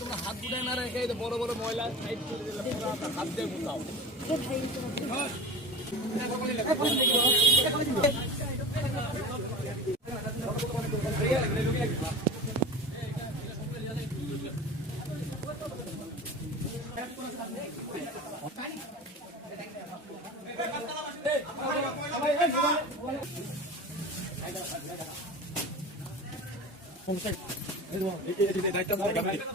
তোমরা হাত গুটায় না রেখে বড় বড় ময়লা সাইড করে দিলে হাত দিয়ে গুটাও দায়িত্ব